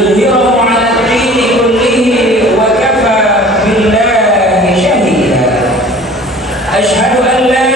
ليظهره على الدين كله وكفى بالله شهيدا. أشهد أن لا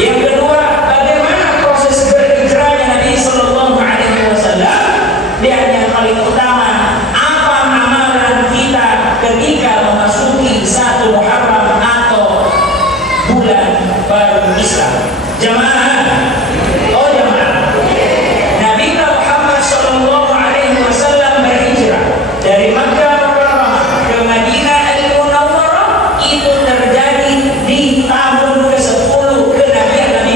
Yang kedua, bagaimana proses berhijrahnya Nabi Sallallahu Alaihi Wasallam. Dan yang paling utama, apa amalan kita ketika memasuki 1 Muharram atau bulan baru Islam. Jamaah, oh jamaah, Nabi Muhammad Sallallahu Alaihi Wasallam berhijrah dari Makkah ke Madinah Al-Munawwarah itu terjadi di tahun ke-10 kenabian Nabi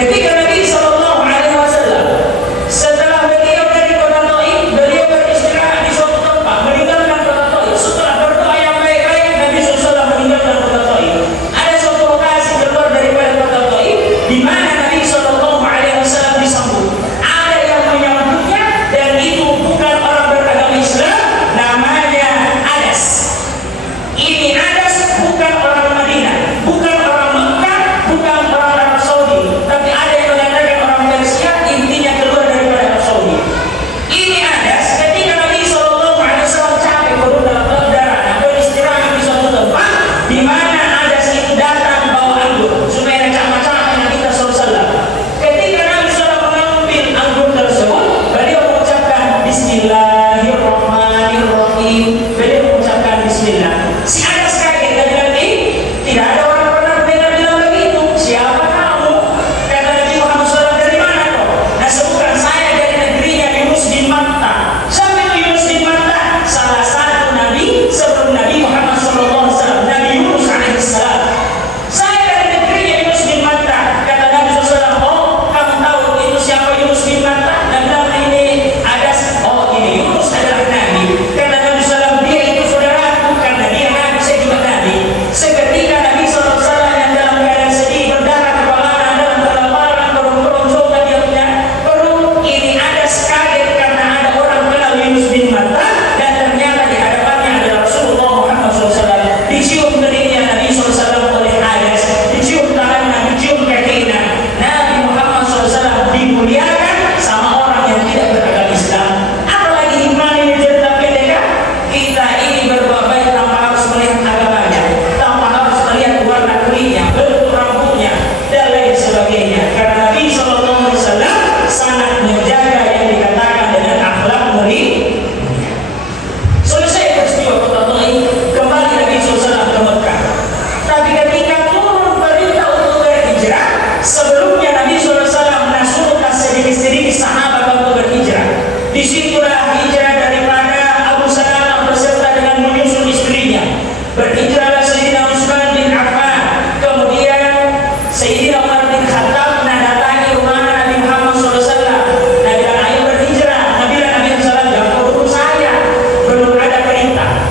Ketika Nabi Shallallahu Alaihi Wasallam setelah beliau dari kota Taif, beliau beristirahat di suatu tempat, meninggalkan kota Taif. Setelah berdoa yang baik-baik, Nabi SAW meninggalkan kota Taif. Ada suatu lokasi keluar daripada kota Taif, di mana Nabi Shallallahu Alaihi Wasallam disambut. Ada yang menyambutnya, dan itu bukan orang beragama Islam, namanya Adas. Ini Adas bukan orang Madinah, bukan orang Mekah, bukan orang Arab Saudi, tapi ada yang mengatakan orang Persia, intinya keluar daripada Arab Saudi. Ini Adas ketika Nabi SAW capek perlu dalam perjalanan beristirahat di suatu tempat, di mana Adas itu datang bawa anggur supaya macam-macam Nabi SAW. Ketika Nabi SAW mengambil anggur tersebut, beliau mengucapkan Bismillahirrahmanirrahim. Beliau mengucapkan Bismillah. Si Adas kaget dan Nabi, tidak ada orang pernah dengar bilang begitu. Siapa kamu? Kata Nabi Muhammad SAW, dari mana kau? Nah, sebutkan saya dari negerinya Yunus bin Matta. Siapa itu Yunus bin Matta? Salah satu Nabi sebelum Nabi Muhammad SAW, Nabi Yunus alaihissalam. Saya dari negerinya Yunus bin Matta. Kata Nabi SAW, oh kamu tahu itu siapa Yunus bin Matta? Nabi bilang ini Adas. Oh ini Yunus adalah Nabi. Kata Nabi SAW, dia itu saudaraku karena dia Nabi, saya juga Nabi. Seketika Nabi SAW yang dalam keadaan sedih, berdarah kepalanya, dalam kelaparan, keroncongan dia punya perut. Ini Adas kaget karena ada orang kenal Yunus bin Matta, dan ternyata di hadapannya adalah Rasulullah Muhammad SAW. Dicium keningnya Nabi SAW oleh Adas, dicium tangannya, dicium kakinya. Nabi Muhammad SAW dimuliakan sama orang yang tidak beragama Islam. Apalagi hikmah ini cerita pendek? Kita ini berbuat baik tanpa harus melihat agamanya, tanpa harus melihat warna kulitnya, bentuk rambutnya, dan lain sebagainya. Karena Nabi SAW sangat menjaga yang dikatakan dengan akhlak mulia. Selesai peristiwa kota Taif, kembali Nabi SAW ke Mekah. Tapi ketika turun perintah untuk berhijrah, sebelumnya Nabi SAW menasihkan sedikit-sedikit sahabat untuk berhijrah. Disitulah hijrah daripada Abu Salamah beserta dengan menyusul istrinya. Berhijrahlah Sayyidina Utsman bin Affan, kemudian Sayyidina Umar bin Khattab mendatangi rumah Nabi Muhammad SAW. Nabi bilang, ayo berhijrah. Nabi SAW, jangan urus saya, belum ada perintah.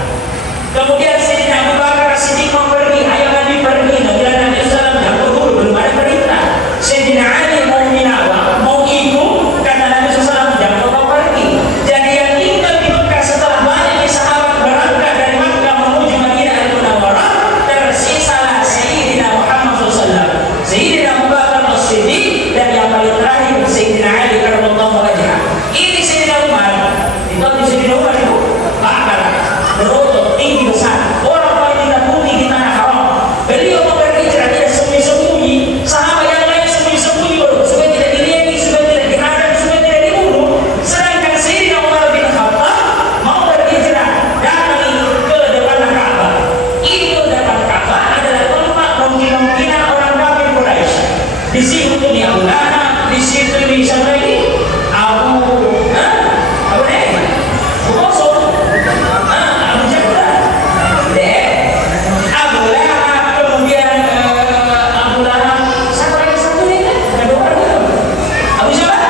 Kemudian Sayyidina Abu Bakar Siddiq mau pergi, ayo Nabi pergi. Nabi SAW, jangan urus, belum ada perintah. Sayyidina Ali mau minawa, mau ikut, kata Nabi SAW, jangan kau pergi. Jadi yang tinggal di Mekah setelah banyak sahabat berangkat dari Makkah menuju Madinah Al-Munawwarah, tersisalah Sayyidina Muhammad SAW, Sayyidina Abu Bakar As-Siddiq, dan yang paling terakhir Sayyidina Ali karramallahu wajhah. Ini Sayyidina Umar. Itu Sayyidina Umar itu bakal berotot tinggi besar, orang paling ditakuti di tanah haram. Beliau mau berhijrah tidak sembunyi-sembunyi. Sahabat yang lain sembunyi-sembunyi supaya tidak dilihat, supaya tidak dihadap, supaya tidak dibunuh. Sedangkan Sayyidina Umar bin Khattab mau berhijrah, datang ke depan Ka'bah. Itu depan Ka'bah adalah tempat kemungkinan orang kafir Quraisy. Di situ di Abu Lahab, di situ di siapa lagi? Abu Bosor, Abu Jahal, Abu Lahab, kemudian Abu Lahab, siapa lagi satu ini? Ada orang itu. Abu siapa?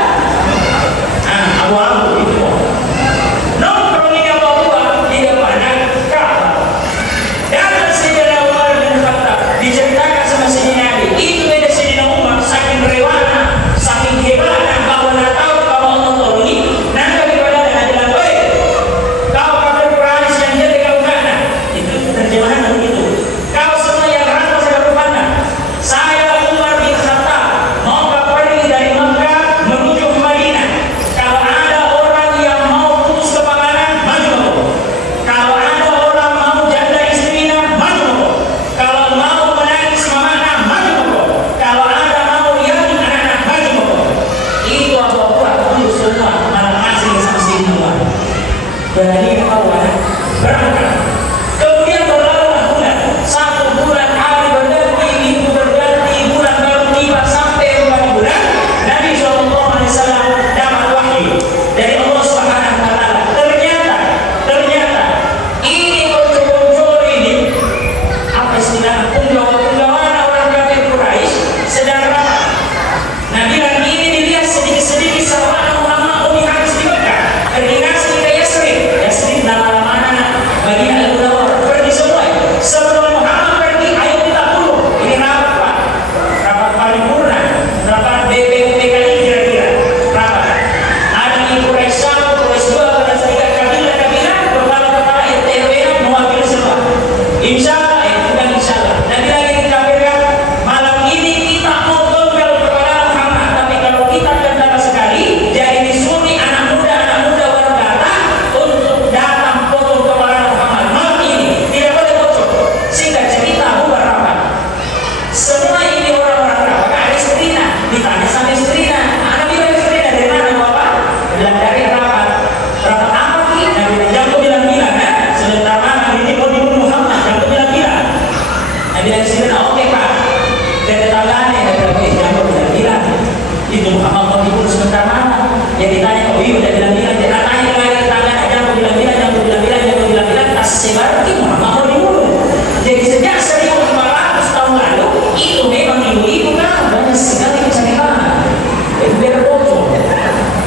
Abu Abu itu. Nongkrong ini Abu di depan Ka'bah. Datang Sayyidina Umar bin Khattab, diceritakan sama Sayyidina Ali. Itu beda Sayyidina Umar, saking rewana, saking hebatnya bahwa nak tahu kalau Allah tolongi, nanti kepada dia bilang, "Oi, kau kafir Quraisy yang jadi kau mana?" Itu terjemahan begitu. Kau semua yang rantau saya berpandang. Saya Umar bin Khattab mau pergi dari Mekah menuju ke Madinah. Kalau ada orang yang mau putus kepangangan, maju aku. Kalau ada orang mau janda istrinya, maju aku. Kalau mau menangis mamanya, maju aku. Kalau ada mau yatim anak-anak, maju aku. Itu apa-apa dulu semua orang asing sama Sayyidina Umar. Berani awal berangkat. Kemudian berlalulah bulan, 1 bulan, hari berganti, minggu berganti, bulan baru tiba, sampai 4 bulan Nabi SAW dapat wahyu dari Allah Subhanahu wa Ta'ala. Ternyata ini bocor-bocor ini, apa istilahnya, punggawa-punggawana orang kafir Quraisy sedang rapat.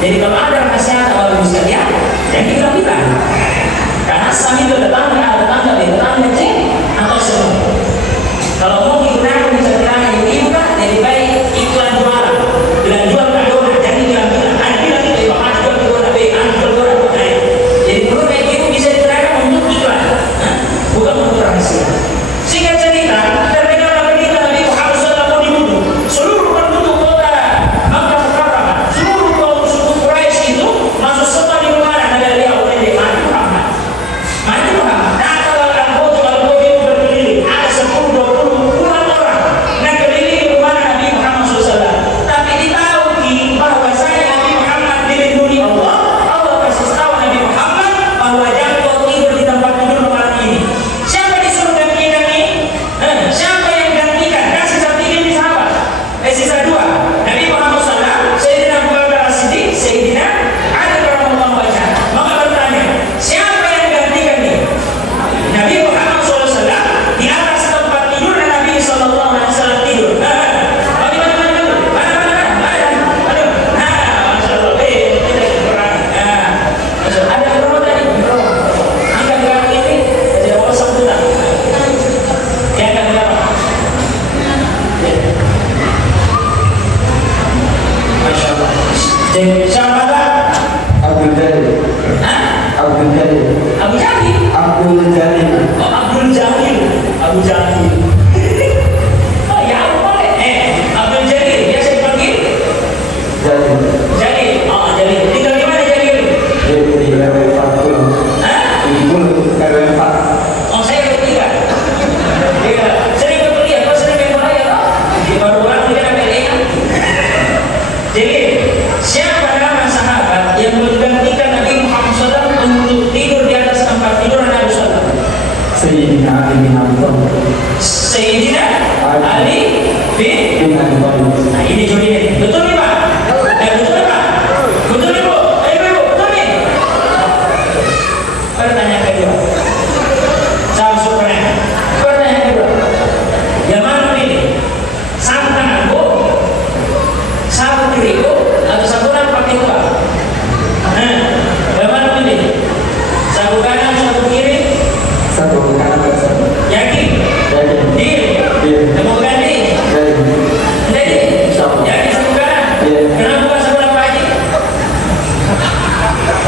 Jadi kalau ada nasihat Bapak Ibu sekalian, yang dibilang-bilang. Karena sami itu datang dari tetangga C atau semua. Kalau mau digunakan bisa bilang ibu kan lebih baik iklan jualan, bilang jual kado, jangan bilang-bilang. Ada bilang itu Bapak jual kado, jual kado. Jadi perlu kayak gitu bisa digunakan untuk iklan, bukan untuk rahasia. Singkat cerita, terdengar berita Nabi Muhammad SAW dibunuh. Seluruh penduduk kota Makkah Mukarramah, seluruh kaum suku Quraisy itu masuk semua di rumah Nabi Muhammad. Mati Muhammad. Nah kalau anggota itu berkeliling, ada 10-20 puluhan orang yang keliling rumah Nabi Muhammad SAW. Tapi ditahui bahwasanya Nabi Muhammad dilindungi Allah. Allah kasih tahu Nabi Muhammad bahwa jangan kau tidur di tempat tidur malam ini. Siapa disuruh gantikan ini? Siapa yang gantikan? Kan sisa 3 di sahabat. Sisa 2. Nabi Muhammad SAW, Sayyidina Abu Bakar As-Siddiq, Sayyidina Ali radhiyallahu anhu. Maka bertanya, siapa yang gantikan ini? Nabi Muhammad SAW di atas tempat tidur dan Nabi SAW tidur. Siapa? Abdul Jalil. Abdul Jalil. Abu Jalil. Abdul Jalil. Oh, Abdul Jalil. Abu Jalil. Oh ya, Abu boleh. Abdul Jalil biasa dipanggil Jalil. Jalil. Oh, Jalil. Tinggal di mana Jalil? Di RW 40. Di Bulu RW 4. Oh, saya bertiga. Iya, sering berkuliah. Kau sering berkuliah ya? Di baru-baru dia ada PLN. Jadi, siapa nama sahabat yang menggantikan Nabi Muhammad SAW untuk tidur di atas tempat tidur Nabi SAW? Sayyidina Ali bin Abi Thalib. Sayyidina Ali bin Abi Thalib. Nah ini jodohnya. Betul nih Pak? Betul nih Pak? Betul nih Bu? Ibu, betul nih? Pertanyaan kedua. Saya syukurnya. Pertanyaan kedua. Yang mana ini? Satu tanganku, satu kiriku, atau satu tangan pakai dua? Yang mana ini? Satu kanan, satu kiri? Satu kanan dan satu. Yakin? Yakin. Deal? Mau ganti? Jalil. Jadi, Insyaallah. yakin satu kanan? Iya. Kenapa bukan satu apa aja?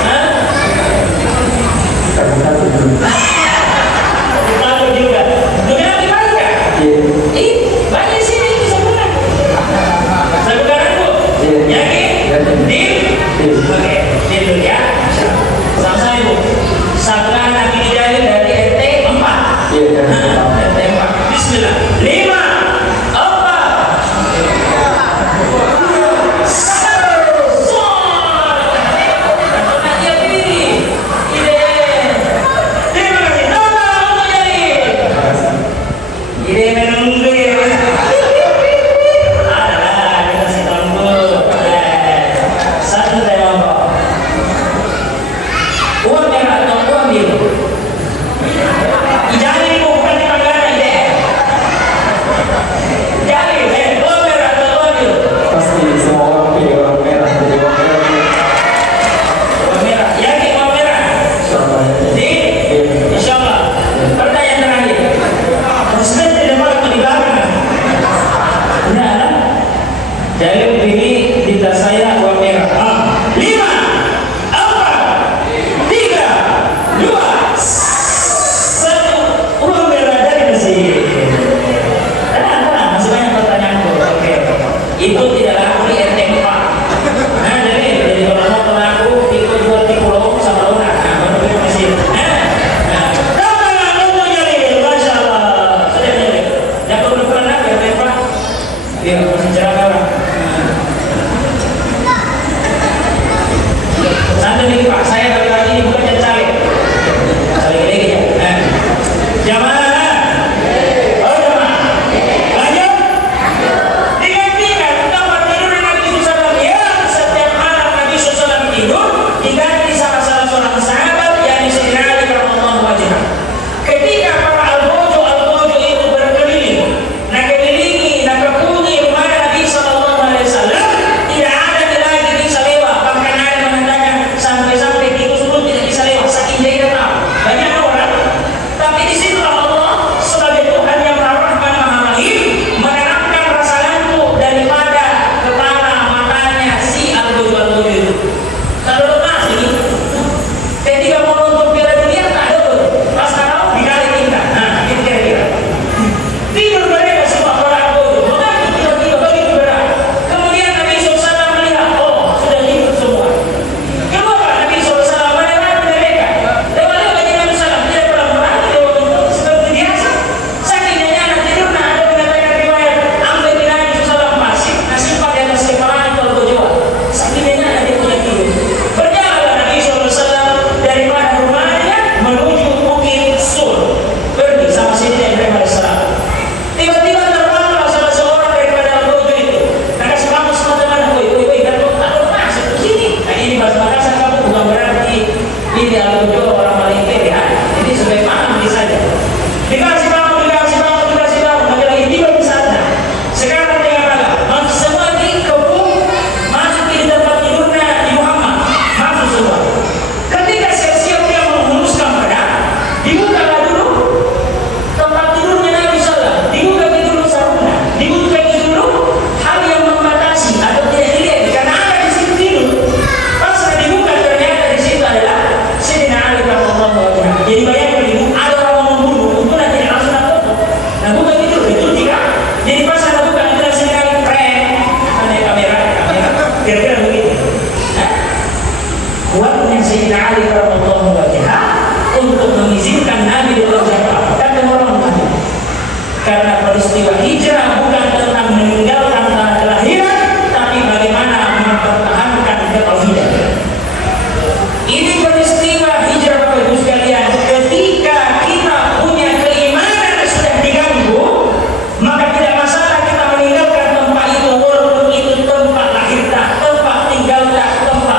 Hah? Satu dulu. Lalu juga. Kenapa dibalik? Iya. Banyak sini itu sempurna. Satu kanan Bu? Iya. Yakin? Yakin. Deal? Deal. Oke, deal dulu ya. Sama-sama Ibu. Satu kanan Nabi Jalil dari RT 4. Iya. RT 4. Bismillah. 5, 4, Pasti semua orang pilih orang merah jadi orang merah. Insyaallah. Insyaallah. Pertanyaan terakhir. Ustaz tidak malah di belakang. Benar? Jalil pilih di tas saya uang merah. 5, 4, 3, 2, 1. Uang merah dari masih. Tenang, masih banyak pertanyaanku. Oke. Itu tidak laku di RT 4. Nah, jadi kalau mau pelaku ikut jual di pulau sama Luna. Nah, baru kita masih. Masya Allah. Sudah Jalil. Yang perlu pernah RT 4. Biar masih cerah orang.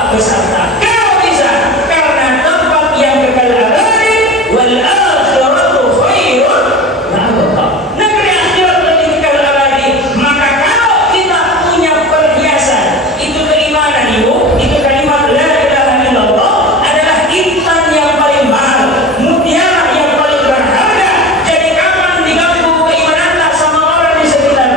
bapak beserta. Kalau bisa, karena tempat yang kekal abadi, wal akhiratu khairun wa abqa. Negeri akhirat lebih kekal abadi. Maka kalau kita punya perhiasan, itu keimanan ibu, itu kalimat la ilaha illallah adalah intan yang paling mahal, mutiara yang paling berharga. Jadi kapan diganggu keimanan sama orang di sekitar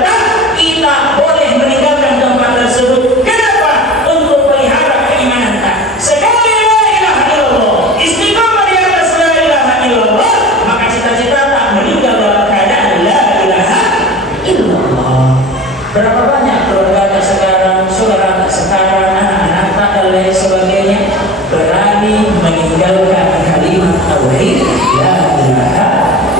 kita boleh meninggalkan tempat tersebut. Kenapa? Untuk pelihara keimanan kita. Sekali la ilaha illallah, istiqamah di atas la ilaha illallah, maka cita-cita tak meninggal dalam keadaan la ilaha illallah. Berapa banyak keluarga tak sekarang, saudara tak sekarang, anak-anak tak dan lain sebagainya berani meninggalkan kalimat tauhid la ilaha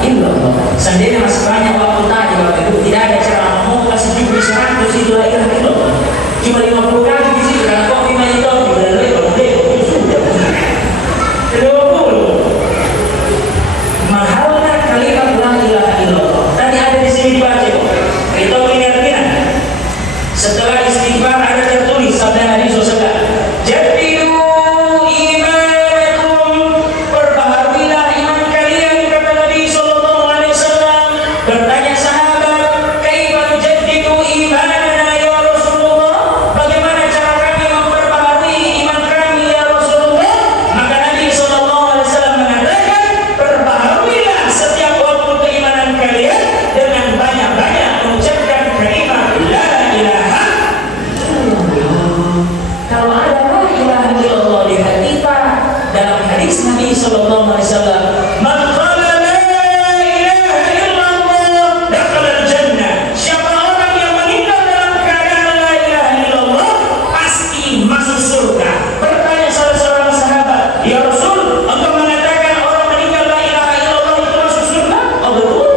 illallah. Seandainya masih banyak waktu tadi waktu itu tidak ada ceramah, mau kasih jumlah 100 itu la ilaha illallah. Cuma 50 kali di situ karena kok lima itu sudah sudah 20. Mahalnya kalimat la ilaha illallah. Tadi ada di sini dibaca kok. Itu ingat-ingat. Setelah istighfar ada tertulis sabda Nabi SAW, jadidu imanakum, perbaharuilah iman kalian, kata Nabi SAW. Bertanya sahabat, kaifa nujaddidu imanana ya Rasulullah, bagaimana cara kami memperbaharui iman kami ya Rasulullah? Maka Nabi SAW mengatakan, perbaharuilah setiap waktu keimanan kalian dengan banyak-banyak mengucapkan kalimat la ilaha illallah. Kalau ada la ilaha illallah di hati kita, dalam hadis Nabi SAW, man qala la ilaha illallah dakhala al-jannah. Siapa orang yang meninggal dalam keadaan la ilaha illallah pasti masuk surga. Bertanya salah seorang sahabat, ya Rasul, engkau mengatakan orang meninggal la ilaha illallah itu masuk surga? Oh betul.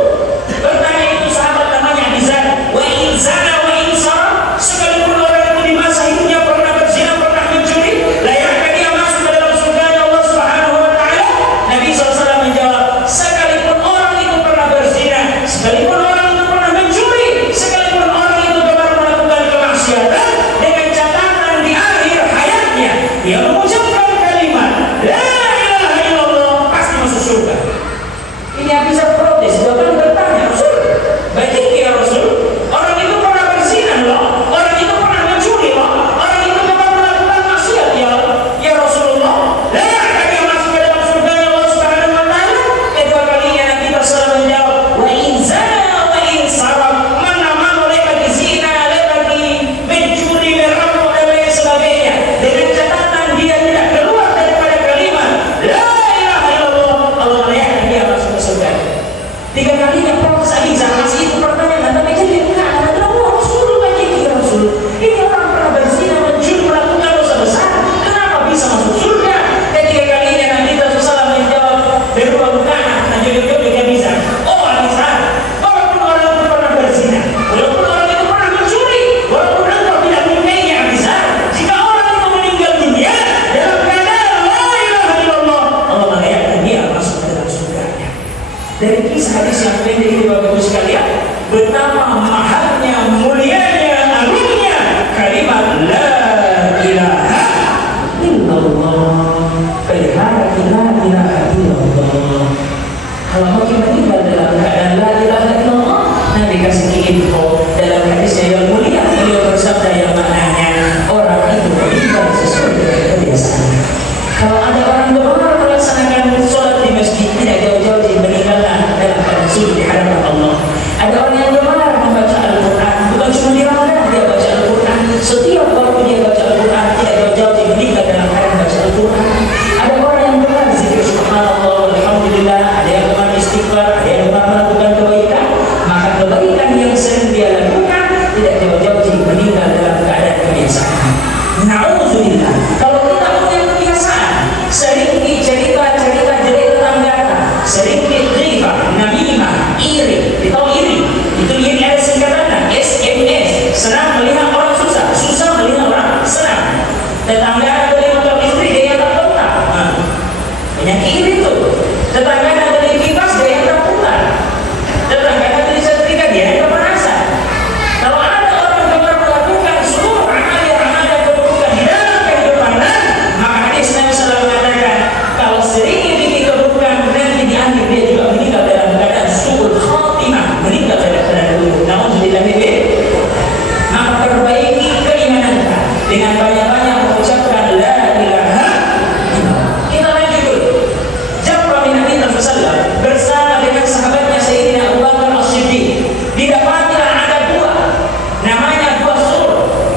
Bertanya itu sahabat namanya Abizar. Wa in zana wa in sarah, sekalipun orang itu di masa hidupnya pernah berzina, pernah mencuri, layakkah dia masuk ke dalam surga Allah Subhanahu wa taala? Nabi SAW menjawab, sekalipun orang itu pernah berzina, sekalipun orang itu pernah mencuri, sekalipun orang itu gemar melakukan kemaksiatan, dengan catatan di akhir hayatnya dia mengucapkan kalimat la ilaha illallah, pasti masuk surga. Ini bisa protes, bahkan bertanya, Rasul, baik ya Rasul, orang itu pernah berzina loh, orang itu pernah mencuri loh, orang itu gemar melakukan maksiat ya Rasulullah, layakkah dia masuk ke dalam surga Allah Subhanahu wa taala? Kedua kalinya Nabi SAW menjawab, wa in zana wa in sarab, mana mereka di zina, lagi mencuri, merampok dan lain sebagainya, dengan catatan dia tidak keluar daripada kalimat la ilaha illallah, Allah layakkah dia masuk ke surga. 3 kalinya protes Abizar, masih itu pertanyaan, tapi jadi kenapa Rasul bagi ya Rasul? Ini orang pernah berzina, mencuri, melakukan dosa besar, kenapa bisa masuk surga? Ketiga kalinya Nabi SAW menjawab, berubah bukan, nah jodoh-jodoh Abizar. Oh Abizar, walaupun orang itu pernah berzina, walaupun orang itu pernah mencuri, walaupun engkau tidak menyukainya Abizar, jika orang itu meninggal dunia dalam keadaan la ilaha illallah, Allah layakkah dia masuk ke dalam surganya. Dari kisah hadis yang pendek ini Bapak Ibu sekalian, betapa mahalnya, mulianya, agungnya kalimat la ilaha illallah. Pelihara la ilaha illallah. Kalau mau kita tinggal dalam keadaan la ilaha illallah, Nabi kasih info dalam hadisnya yang mulia, beliau bersabda yang maknanya orang itu meninggal sesuai dengan kebiasaannya. Kalau ada orang gemar melaksanakan sholat di masjid, tidak jauh-jauh meninggalkan dalam keadaan sujud di hadapan Allah. Ada orang yang gemar membaca Al-Quran, bukan cuma di Ramadan dia baca Al-Quran, setiap waktu dia baca Al-Quran, tidak jauh-jauh meninggal dalam keadaan baca Al-Quran. Ada orang yang gemar zikir subhanallah, alhamdulillah, ada yang gemar istighfar, ada yang gemar melakukan kebaikan, maka kebaikan yang sering dia lakukan tidak jauh-jauh meninggal dalam keadaan kebiasaan. Na'udzubillah. Kalau kita punya kebiasaan sering cerita-cerita jelek tetangga, sering riba, namimah, iri, itu iri. Itu iri ada singkatannya SMS. Senang melihat orang susah, susah melihat orang senang. Tetangga ada beli motor listrik, dia tak kontak. Banyak iri itu. Tetangga ada beli kipas, dia tak putar. Tetangga ada beli setrika, dia tak merasa. Kalau ada orang yang melakukan seluruh amal yang keburukan di dalam kehidupan dengan banyak-banyak mengucapkan la ilaha illallah. Kita lanjut dulu. Jabra bin Abi Talib bersama dengan sahabatnya Sayyidina Abu Bakar As-Siddiq didapatilah ada gua, namanya gua Sur.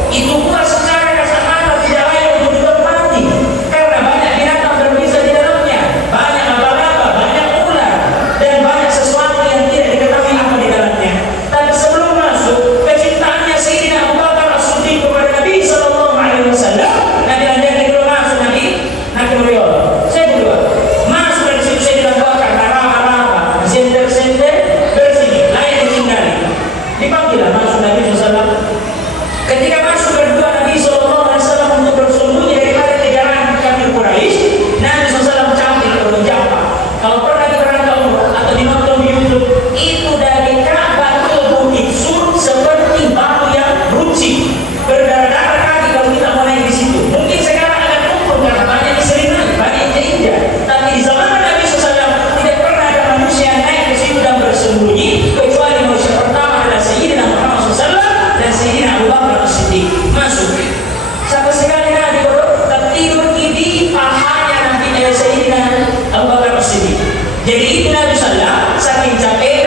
Itu gua secara kasat mata tidak layak untuk ditempati karena banyak binatang berbisa di dalamnya, banyak laba-laba, banyak ular, dan banyak sesuatu yang tidak diketahui apa di dalamnya. Tapi sebelum masuk, kecintaannya Sayyidina Abu Bakar As-Siddiq kepada Nabi Sallallahu Alaihi Wasallam, Nabi lanjutkan dulu masuk Nabi beliau. Saya berdua masuk dari situ, saya tidak bakar raba-raba, senter-senter bersih, layak ditinggali. Dipanggillah masuk Nabi SAW. Ketika masuk berdua Nabi SAW untuk bersembunyi daripada kejaran kafir Quraisy, Nabi SAW cantik kalau japa. Kalau pernah di berangkat atau dinonton di YouTube, itu dari Ka'bah ke Bukit Sur seperti batu yang runcing, berdarah-darah kaki kalau kita mau naik di situ. Mungkin sekarang agak tumpul karena banyak diselingan, banyak injak. Tapi di zaman Nabi SAW tidak pernah ada manusia yang naik ke situ dan bersembunyi kecuali manusia pertama adalah Sayyidina Muhammad SAW dan Sayyidina Abu Bakar As-Siddiq. Masuk. Sampai sekali Nabi tertidur di pahanya Nabi Sayyidina Abu Bakar As-Siddiq. Jadi itu Nabi SAW saking capek,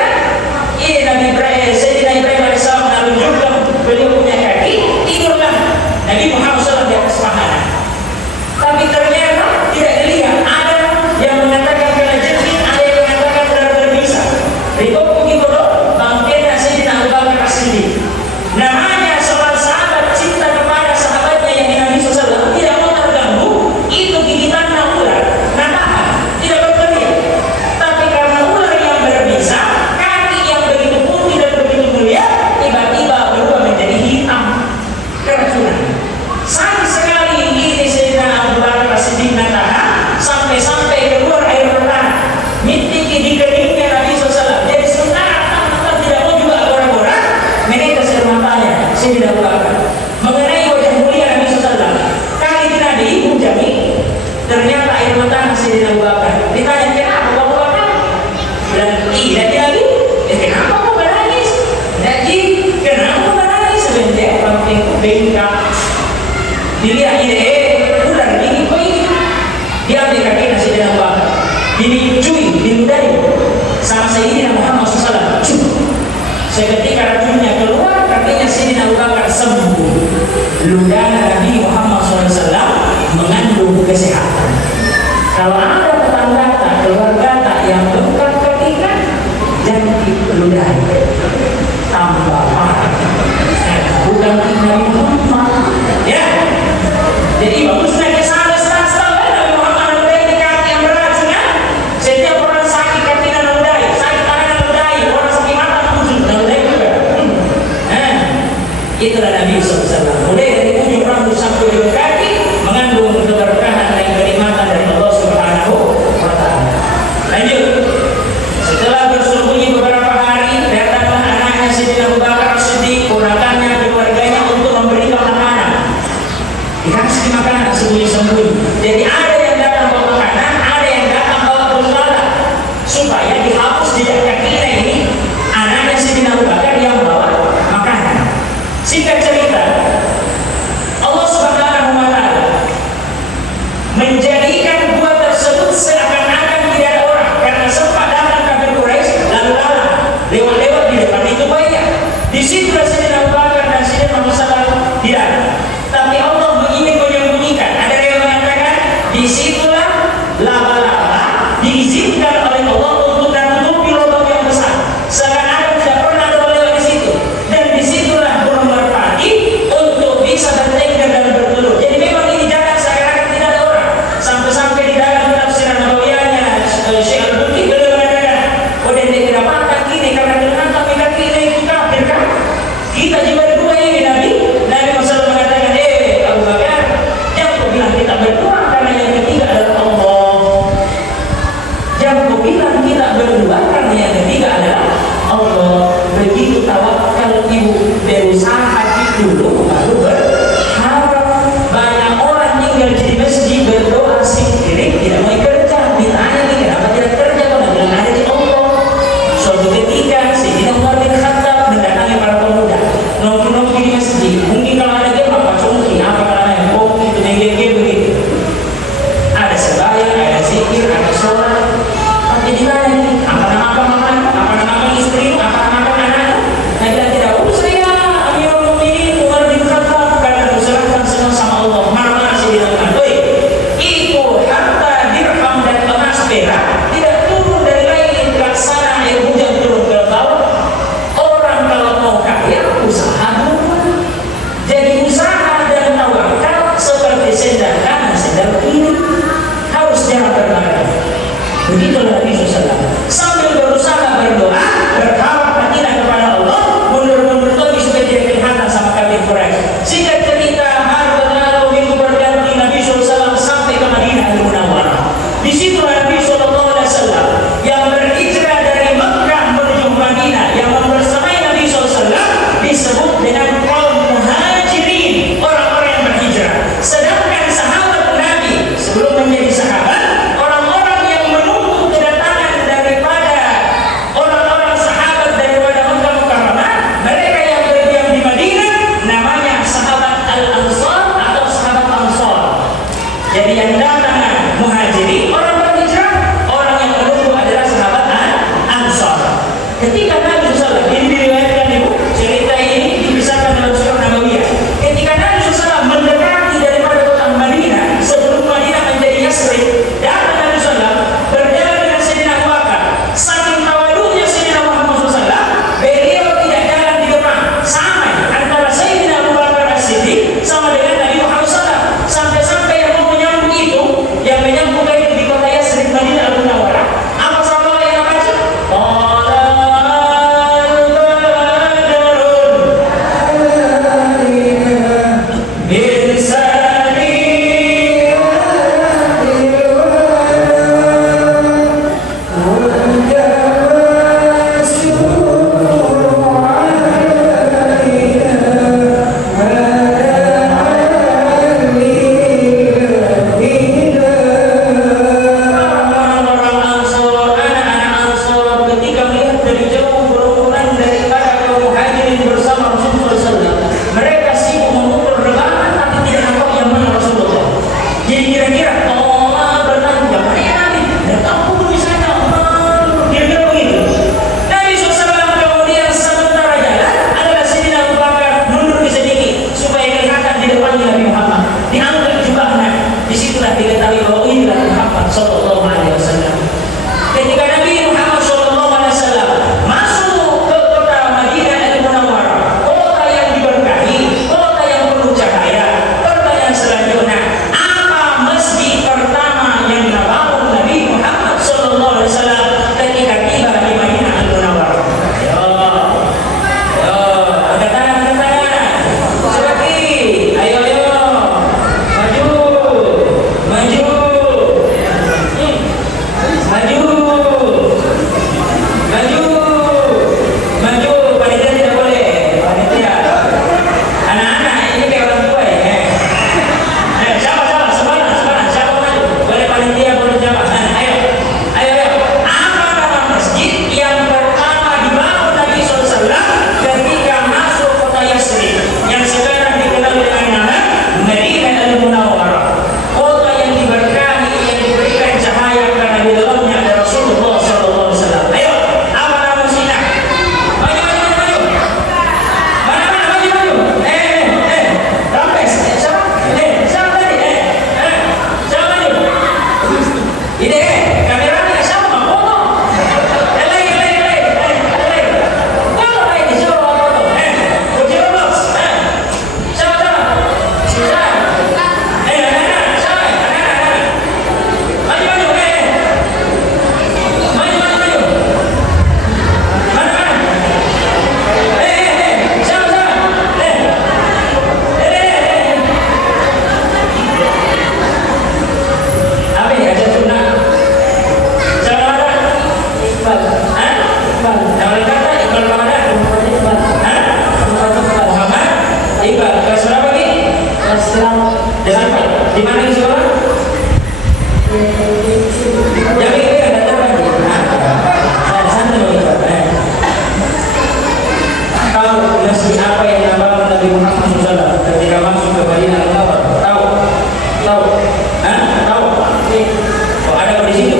ini Nabi Ibrahim, Sayyidina Ibrahim AS menunjukkan beliau punya kaki, tidurlah Nabi Muhammad SAW di atas pahanya. Tapi ternyata tidak dilihat, ada yang mengatakan kena jengking, ada yang mengatakan benar berbisa. Berikut begitu loh, bangkitnya Sayyidina Abu Bakar As-Siddiq. Namanya seorang sahabat cinta kepada sahabatnya yang Nabi SAW tidak mau terganggu, itu gigitannya ular, nah tidak berteriak. Tapi karena ular yang berbisa, kaki yang begitu putih dan begitu mulia, tiba-tiba berubah menjadi hitam keracunan. Sayang sekali ini Sayyidina Abu Bakar As-Siddiq nahan sampai keluar air mata, mitiki di keningnya Nabi SAW. Jadi sementara tak tidak mau juga orang-orang menetes air matanya Sayyidina Abu Bakar mengenai wajah mulia Nabi SAW. Kali ini Nabi menjami, ternyata air mata Sayyidina Abu Bakar. Ditanya kenapa kamu bakar? Bilang tidak lagi. Kenapa kamu menangis? Jadi kenapa kamu menangis? Sebentar pakai bengkak. Dilihat ini, ular ini kok ini? Diambil kaki Sayyidina Abu Bakar, dicuci, diludahi sama Sayyidina Muhammad SAW. Seketika racunnya keluar, kakinya Sayyidina Abu Bakar sembuh. Ludah Nabi Muhammad SAW mengandung kesehatan. Kalau ada tetangga keluarga yang bengkak ketika, jangan diludahi, tambah parah. Bukan Nabi Muhammad, ya. Jadi bagusnya kesana setahun Nabi Muhammad meludahi di kaki yang beracun. Setiap orang sakit kakinya meludahi, sakit tangan meludahi, orang sakit mata meludahi juga. Itulah Nabi SAW. Mulai dari ujung rambut sampai ujung kaki mengandung keberkahan dan kenikmatan dari Allah Subhanahu wa Ta'ala. Lanjut. Setelah bersembunyi beberapa hari, datanglah anaknya Sayyidina Abu Bakar As-Siddiq, ponakannya, keluarganya untuk memberikan makanan. Dikasih makanan sembunyi-sembunyi. Jadi ada yang datang bawa makanan, ada yang datang bawa busana, supaya dihapus jejak kakinya ini anaknya Sayyidina Abu Bakar yang bawa makanan. Singkat cerita, Allah Subhanahu wa Ta'ala menjadikan gua tersebut seakan-akan tidak ada orang, karena sempat datang kafir Quraisy lalu-lalang lewat-lewat di depan itu banyak. Di situ Sayyidina Abu Bakar dan Sayyidina Muhammad SAW tidak ada. Tapi Allah ingin menyembunyikan. Ada yang mengatakan disitulah laba-laba diizinkan oleh Allah untuk menutupi lubang yang besar, seakan-akan tidak pernah ada lewat di situ. Dan disitulah burung merpati untuk bisa bertengger dan bertelur. Jadi memang ini jalan seakan-akan tidak ada orang. Sampai-sampai di dalam tafsiran Nabawiyahnya Syekh Al-Bukhari beliau mengatakan, oh dan dia dapatkan ini karena dengan kami kaki ini itu kafir kan? Kita juga berdua ini Nabi Muhammad mengatakan, Abu Bakar, jangan bilang kita berdua karena yang ketiga Jadi yang datang muhajirin orang berhijrah, orang yang menunggu adalah sahabat Ansar. Ketika Nabi SAW, ini diriwayatkan ibu, cerita ini dibisarkan dalam surah Nabawiyah. Ketika Nabi SAW mendekati daripada kota Madinah sebelum Madinah menjadi Yasrib, datang Nabi SAW berjalan dengan Sayyidina Abu Bakar. Saking tawaduknya Sayyidina Muhammad SAW, beliau tidak jalan di depan, sampai antara Sayyidina Abu Bakar As-Siddiq sama dengan Nabi Muhammad SAW. Sampai-sampai yang mau menyambung itu, yang menyambung itu di kota Yasrib Madinah Al-Munawwarah. Apa sahabat yang baca? Di mana di sekolah? Yang ini ada teman di sana begitu. Tahu masjid apa yang dibangun Nabi Muhammad SAW ketika masuk ke Madinah Al-Munawwarah? Tahu? Tahu? Tahu? Oh, ada di situ.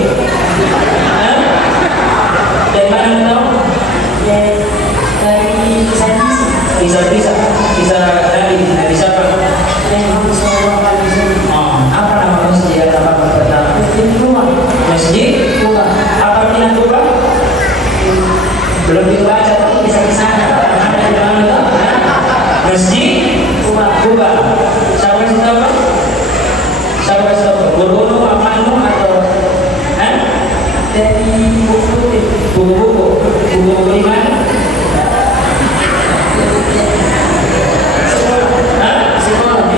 Dari mana tahu? Dari kisah Nabi siapa? Apa nama masjid yang dapat pertama? Masjid Kuba. Apa artinya Kuba? Belum dibaca tapi bisa di sana. Ada di dalam itu. Masjid Kuba. Siapa yang tahu? Siapa yang tahu? Guru amalmu atau? Dari buku di mana? Sekolah.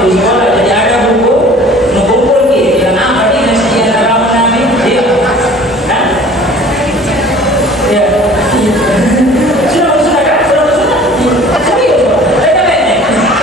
Jadi ada buku kumpul gitu. Dan apa nih masjid yang dalam Nabi? Iya. Ya. Sudah kan? Serius. Saya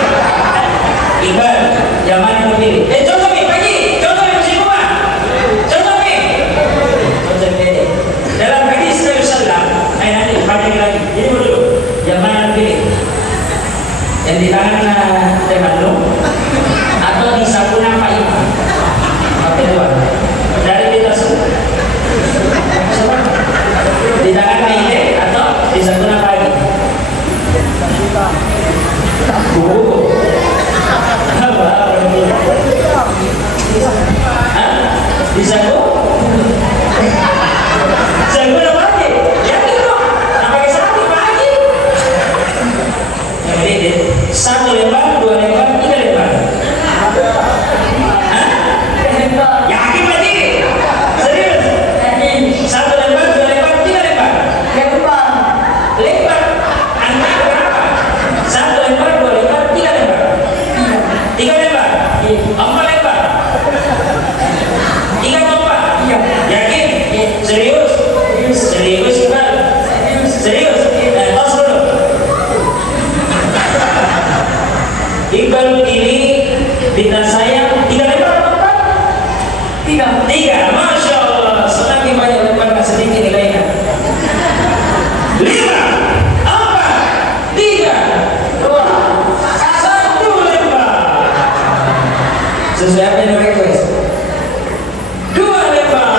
Di tas saya 3 lembar apa? 3. Masya Allah, semakin banyak lembar nggak sedikit nilainya. 5, 4, 3, 2, 1 lembar. Sesuai apa yang request? 2 lembar,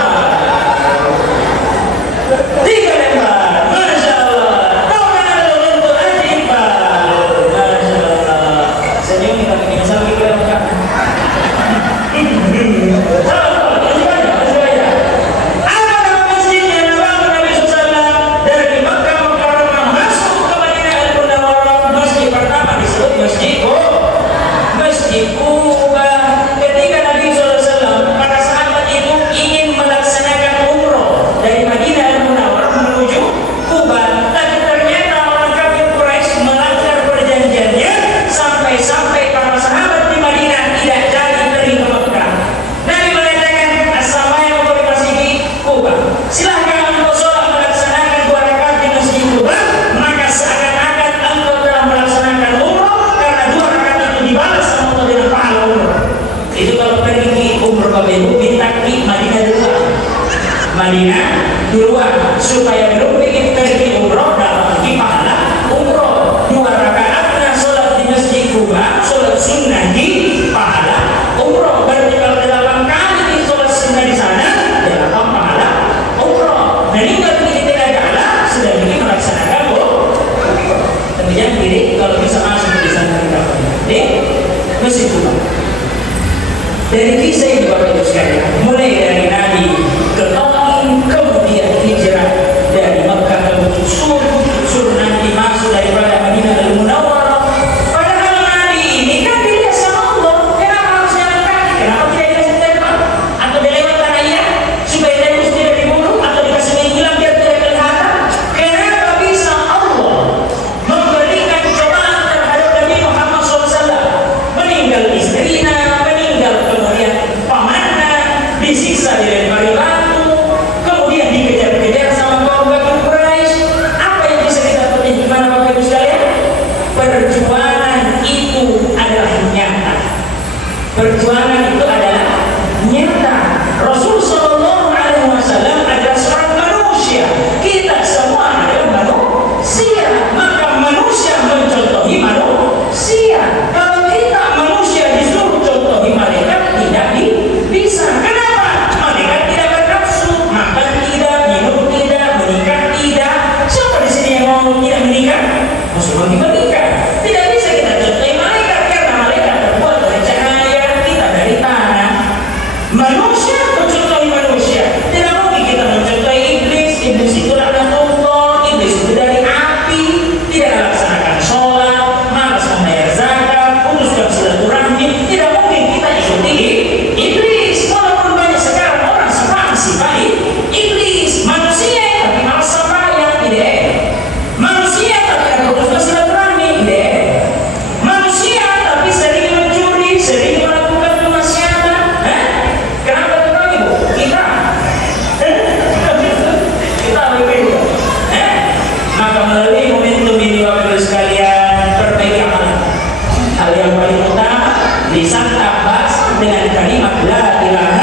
3 lembar. Masya Allah. Tangan dulu untuk Adibal. Masya Allah. Senyum kita bikin sapi kita bukan. Madinah duluan supaya belum bikin pergi umroh dapat lagi pahala umroh. 2 rakaatnya sholat di Masjid Kuba, sholat sunnah di pahala umroh. Berarti kalau 8 kali di sholat sunnah di sana 8 pahala umroh. Dan ini kalau kita tidak kalah sudah bikin melaksanakan demikian diri kalau bisa masuk di sana kita di Masjid Kuba. Dari kisah ini Bapak Ibu sekalian, mulai dari Nabi ke kemudian hijrah dari Makkah ke Butusur nanti masuk daripada Madinah al Munawwarah. Padahal Nabi ini kan dilihat sama Allah. Kenapa harus jalan kaki? Kenapa tidak dikasih tembak? Atau dilewat tanahnya supaya tembus tidak dibunuh? Atau dikasih menghilang biar tidak kelihatan? Kenapa bisa Allah memberikan cobaan terhadap Nabi Muhammad SAW? Meninggal istrinya, meninggal kemudian pamannya, disiksa dilempari batu, kemudian dikejar-kejar sama kaum Bani Quraisy. Apa yang bisa kita petik gimana Bapak Ibu sekalian? Perjuangan itu adalah nyata. Perjuangan itu adalah nyata. Rasul Shallallahu Alaihi Wasallam adalah seorang manusia. Kita semua adalah manusia. Maka manusia mencontohi manusia. Kalau kita manusia disuruh contohi malaikat tidak bisa. Kenapa? Malaikat tidak bernafsu, makan tidak, minum tidak, menikah tidak. Siapa di sini yang mau tidak menikah? Musuh menikah. Tidak bisa kita contohi malaikat karena malaikat terbuat dari cahaya, kita dari tanah. Manusia mencontohi manusia. Tidak mungkin kita mencontohi iblis. Iblis itu laknatullah. Iblis itu dari api. Tidak melaksanakan sholat, malas membayar zakat, putuskan silaturahmi. Tidak mungkin kita ikuti iblis. Walaupun banyak sekarang orang si baik iblis, manusia tapi malas sembahyang, ide. Manusia tapi tidak putuskan silaturahmi, ide. Manusia tapi sering mencuri, sering melakukan kemaksiatan. Kenapa kita ibu? Kita begitu. Maka melalui momentum ini Bapak Ibu sekalian, perbaiki amalan. Hal yang paling utama disantap basah dengan kalimat la ilaha.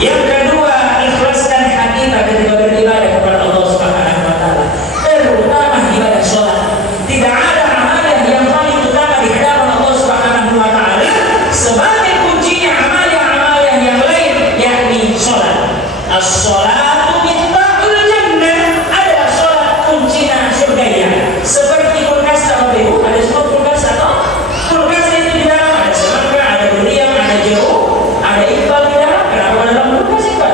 Yang kedua, ikhlaskan hati kita ketika beribadah kepada Allah Subhanahu wa taala, terutama ibadah sholat. Tidak ada amalan yang paling utama di hadapan Allah Subhanahu wa taala sebagai kuncinya amalan-amalan yang lain, yakni sholat. As-sholatu miftahul jannah. Adalah sholat kuncinya surganya. Seperti kulkas, Bapak Ibu, ada semua kulkas atau kulkas itu di dalam ada semangka, ada durian, ada jeruk, ada iqbal di dalam. Kenapa dalam kulkas iqbal?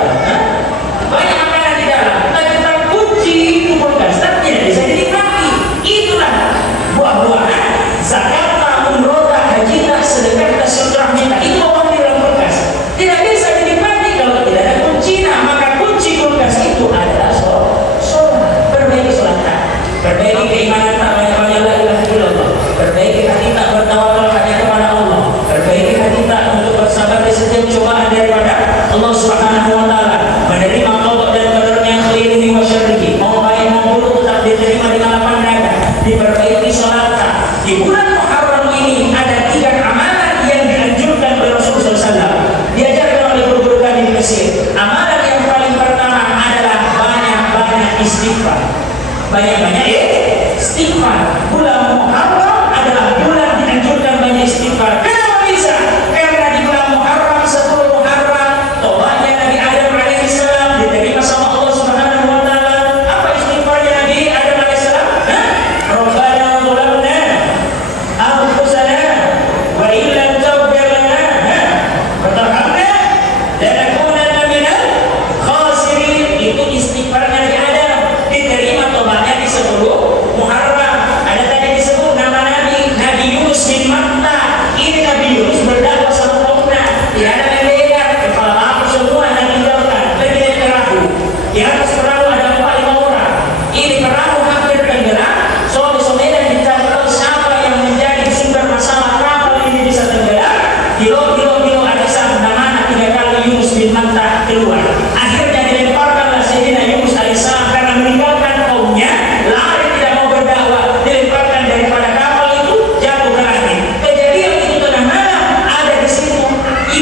kilo ada mana 3 kali Yunus bin Matta keluar. Akhirnya dilemparkanlah Sayyidina Yunus alaihissalam karena meninggalkan kaumnya, lari tidak mau berdakwah, dilemparkan daripada kapal itu jatuh ke langit. Kejadian itu tengah malam, ada di situ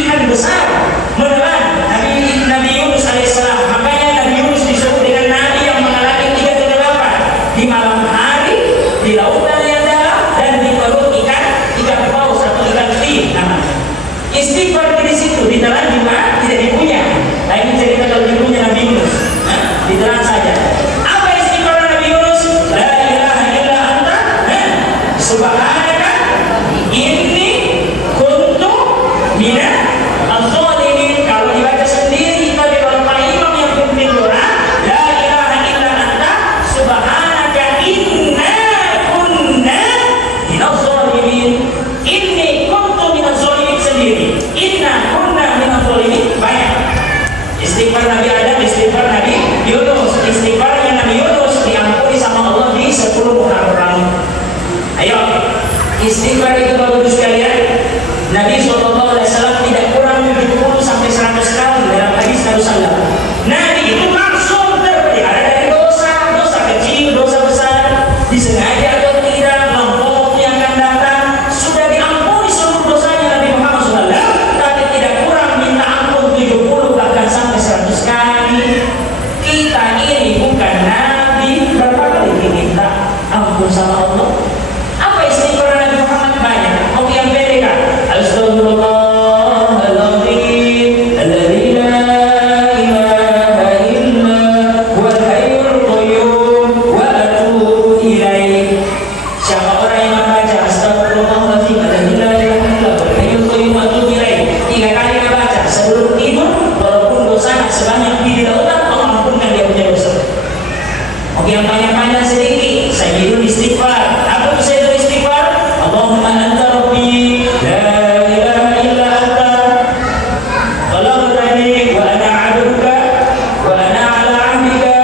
ikan besar menelan Nabi Yunus alaihissalam. Makanya Nabi Yunus disebut dengan nabi yang mengalami 3 kegelapan di malam hari, di lautan yang dalam, dan di perut ikan paus atau ikan tin namanya. Istighfar di situ ditelan juga tidak dipunya. Nah ini cerita kalau dipunya Nabi Yunus, ditelan saja. Apa istighfar Nabi Yunus? La ilaha illa anta subhanaka inni kuntu minaz zalimin. Kalau dibaca sendiri, tapi kalau para imam yang pimpin doa, la ilaha illa anta subhanaka inna kunna minaz zalimin. Inni kuntu minaz zalimin sendiri, inna kunna minaz zalimin banyak. Istighfar Nabi Adam, istighfar Nabi Yunus, istighfarnya Nabi Yunus diampuni sama Allah di 10 Muharram. Ayo, istighfar itu Bapak Ibu sekalian, Nabi SAW tidak kurang 70 sampai 100 kali dalam hadis Rasulullah. Nabi itu langsung terpelihara dari dosa kecil, dosa besar, disengaja atau tidak, mengkok yang akan datang, sudah diampuni seluruh dosanya Nabi Muhammad SAW, tapi tidak kurang minta ampun 70 bahkan sampai 100 kali. Kita ini bukan Nabi, berapa kali diminta ampun sama Allah? Apa istighfar Nabi Muhammad? Banyak. Mau yang pendek kan? Astagfirullahaladzim alladzi la ilaha illa huwal hayyul qayyum wa atubu ilaih. Siapa orang yang membaca astagfirullahaladzim alladzi la ilaha illa huwal hayyul qayyum wa atubu ilaih 3 kali membaca sebelum tidur, walaupun dosa sebanyak di lautan, Allah ampunkan dia punya dosa. Oke, yang banyak-banyak sedikit sayyidul istighfar. Apa itu sayyidul istighfar? Allahumma anta rabbi la ilaha illa anta khalaqtani wa ana 'abduka wa ana 'ala 'ahdika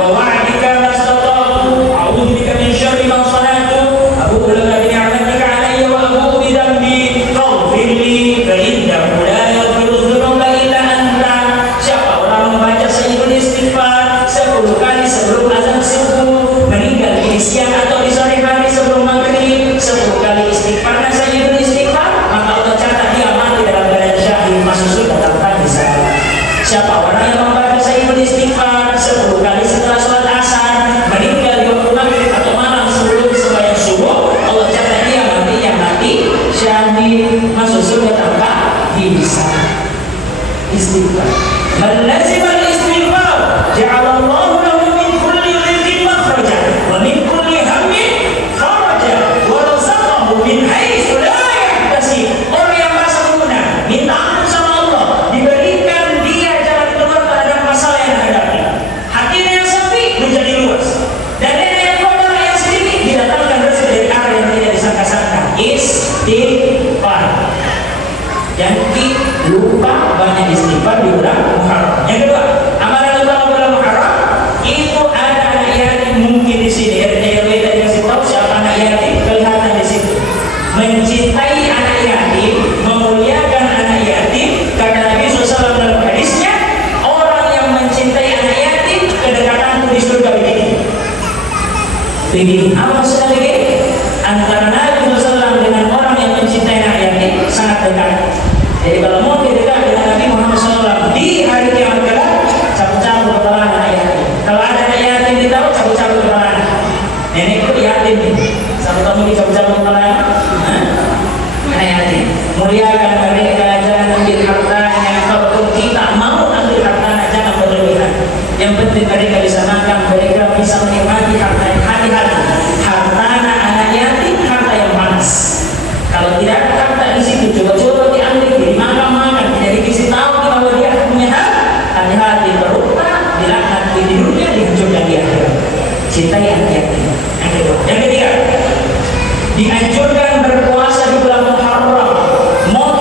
wa wa'dika mastata'tu a'udzu bika min syarri ma sana'tu abu'u laka bi ni'matika 'alayya wa abu'u bi dhanbi faghfir li fa innahu la yaghfiru dzunuba illa anta. Siapa orang membaca sayyidul istighfar 10 kali sebelum azan subuh, meninggal di siang atau di sore hari sebelum maghrib, 10 kali istighfarnya sayyidul istighfar, maka Allah catat dia mati dalam badan syahid, masuk surga tanpa hisab. Siapa orang yang membaca sayyidul istighfar 10 kali setelah sholat asar, meninggal di waktu maghrib atau malam sebelum sembahyang subuh, Allah catat dia mati syahid, masuk surga tanpa hisab. Istighfar. Man lazima al-istighfar ja'alallahu lahu min kulli rizqin makhraja wa min kulli hammin faraja wa razaqahu min haitsu la yahtasib. Orang yang merasa guna, minta ampun sama Allah, diberikan dia jalan keluar terhadap masalah yang dihadapi. Hatinya yang sempit menjadi luas, dan yang kotor yang sedikit didatangkan rezeki dari arah yang tidak disangka-sangka. Istighfar. Jangan lupa banyak istighfar di bulan Muharram. Yang kedua, amalan utama bulan Muharram itu ada anak yatim. Mungkin di sini RW tadi kasih tahu siapa anak yatim, kelihatan di situ. Mencintai anak yatim, memuliakan anak yatim, karena Nabi SAW dalam hadisnya, orang yang mencintai anak yatim, kedekatanku di surga begini. Apa maksudnya begini? Antara Nabi SAW dengan orang yang mencintai anak yatim sangat dekat. Jadi kalau mau dekat dengan Nabi Muhammad SAW di hari kiamat kelak, cabut-cabut kepala anak yatim. Kalau ada anak yatim ditaruh, cabut-cabut kepala anak. Nenekku yatim nih, satu kamu dicabut-cabut kepala anak yatim. Muliakan mereka, jangan ambil hartanya. Kalaupun kita mau ambil hartanya, jangan berlebihan. Yang penting mereka bisa makan, mereka bisa menikmati hartanya. Hati-hati, harta anak yatim, harta yang panas. Kalau tidak ada harta di situ, coba-coba diambil, dimakan-makan, tidak dikasih tahu bahwa dia punya hak. Hati-hati, berutang, dilaknat di dunia, dihancurkan di akhirat. Cintai anak yatim. Yang kedua, yang ketiga, dianjurkan berpuasa di bulan Muharram. Mau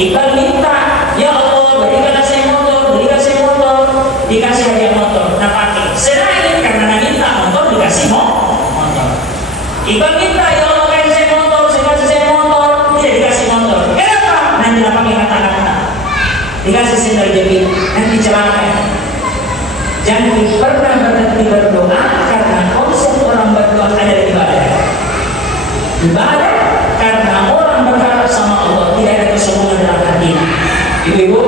Iqbal minta, ya Allah berikanlah saya motor, dikasih hadiah motor, nah pakai. Selain karena minta motor dikasih motor. Iqbal minta, ya Allah kasih saya motor, tidak dikasih motor. Kenapa? Nanti pakai kata-kata. Dikasih sendal jepit, nanti celaka. Jangan pernah berhenti berdoa karena konsep orang berdoa adalah ibadah. Ibadah karena orang berharap sama Allah, tidak ada kesombongan dalam hatinya. Ibu-ibu,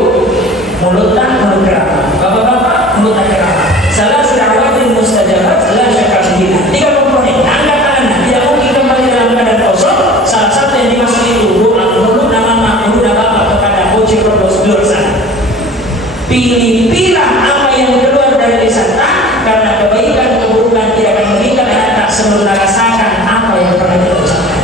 mulut gerak. Bapak-bapak, mulut gerak. Salah surawatin mustajabat, salah syakar sendiri. 3 komponen, angkat tangan, tidak mungkin kembali dalam keadaan kosong. Salah satu yang dimaksud itu mulut nama makhluk bapak kepada bocil robos dosa. Pilih-pilih apa yang keluar dari lisan tak, karena kebaikan keburukan tidak akan mengikat tak sebelum rasakan apa yang pernah kita ucapkan.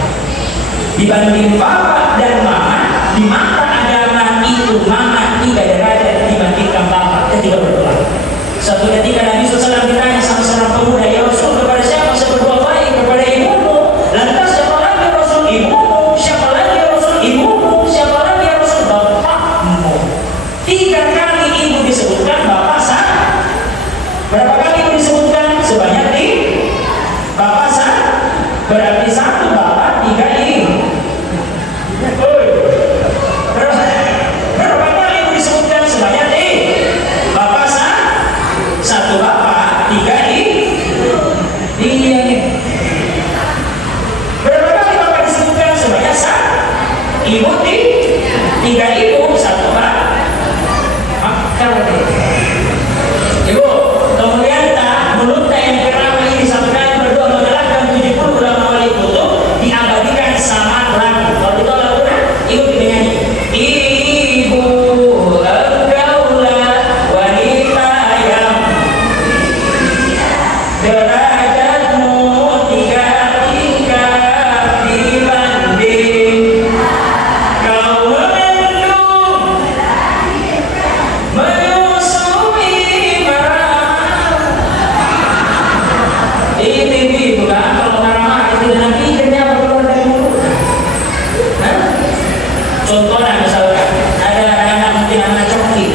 Dibanding bapak dan mama, di mata agama itu mama 3 derajat dibandingkan bapak ketika berdoa. Suatu ketika Nabi SAW ditanya sama seorang pemuda, ya Rasul, kepada siapa saya berdoa baik? Kepada ibumu. Lantas siapa lagi ya Rasul? Ibumu. Siapa lagi ya Rasul? Ibumu. Siapa lagi ya Rasul? Bapakmu. 3 kali ibu disebutkan, bapak sah. Berapa kali ibu disebutkan? Sebanyak 3. Bapak sah. Berarti 1 bapak, 3 ibu. Berapa kali ibu disebutkan? Sebanyak 3. Bapak sah. 1 bapak, 3 ibu. Iya nih. Berapa kali bapak disebutkan? Sebanyak 1. Ibu 3 ibu, 1 bapak. Ibu, kemudian mulut yang kerama ini satu kali berdoa mengalahkan 70 ulama wali kutub diabadikan sama lagu. Kalau itu lagu ibu menyanyi. Ibu engkaulah wanita yang derajatmu 3 tingkat dibanding kau mengandung menyusui marah. Ini bukan kalau marah itu nanti kerja keluar dari mulut. Contohnya misalkan ada anak mungkin anak coki,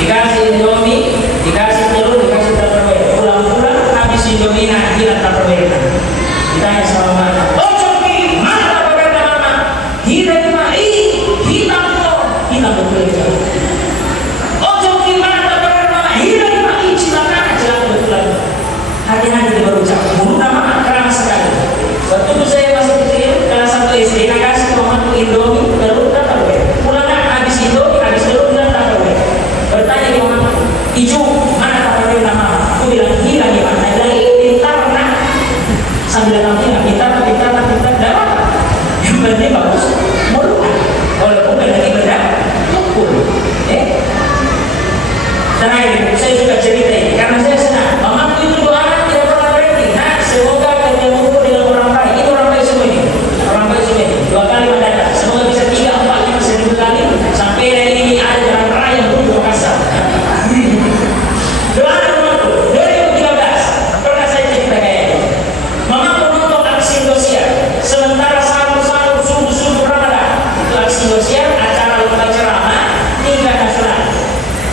dikasih indomie, dikasih telur, dikasih tupperware, pulang-pulang habis indomie hilang tupperware. Ditanya sama mama, oh coki, mana tupperware mama? Hilang mah, hitam kok, hitam betul itu. Oh coki, mana tupperware mama? Hilang mah, celaka betul. Hati-hati berucap, mulut nama keras sekali. Waktu itu saya masih kecil, kelas 1 SD, kasih mamaku indomie, telur, tupperware. Pulangnya habis indomie, habis telur, hilang tupperware. Bertanya ke mamaku, Icu, mana tupperware nama? Aku bilang hilang di mana? Dia bilang pintar nak. Sambil nanti pintar, dalam. Yang penting bagus, mulut. Walaupun lagi beda, pukul. Terakhir, saya suka cerita ini karena saya senang. Mamaku itu doa tidak pernah berhenti. Nah, semoga ketemu dengan orang baik. Itu orang baik semua ini. Orang baik semua ini. 2 kali mendadak. Semoga bisa 3, 4, 5, 1000 kali sampai hari ini ada jalan raya untuk Makassar. Doa mamaku 2013 pernah saya cerita kayak ini. Mamaku nonton aksi Indosiar. Sementara sahur subuh Ramadan. Itu aksi Indosiar, acara lomba ceramah tingkat nasional.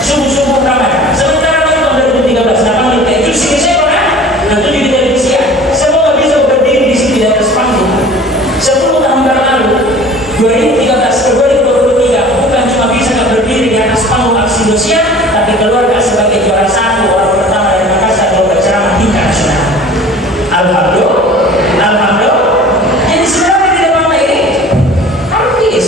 Subuh Ramadan. Sementara nonton 2013, nah kayak itu sini saya pernah nonton di televisi. Semoga bisa berdiri di sini di atas panggung. 10 tahun lalu, 2013 ke 2023, bukan cuma bisa berdiri di atas panggung aksi Indosiar, tapi keluar sebagai juara 1 orang pertama dari Makassar lomba ceramah tingkat nasional. Alhamdulillah. Jadi sebenarnya di depan ini artis.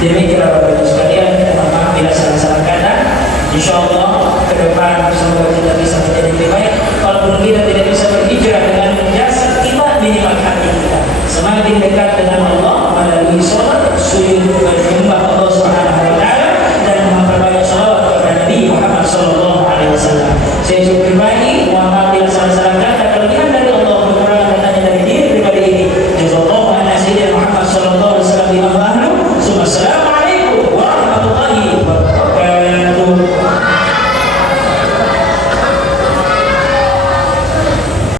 Demikian Bapak Ibu sekalian, mohon maaf bila salah-salah kata. Insyaallah ke depan semoga kita bisa menjadi lebih baik. Walaupun kita tidak bisa berhijrah dengan jasad kita, minimal hati kita semakin dekat dengan Allah melalui sholat, sujud, menyembah Allah Subhanahu wa taala dan memperbanyak shalawat kepada Nabi Muhammad sallallahu alaihi wasallam. Saya syukur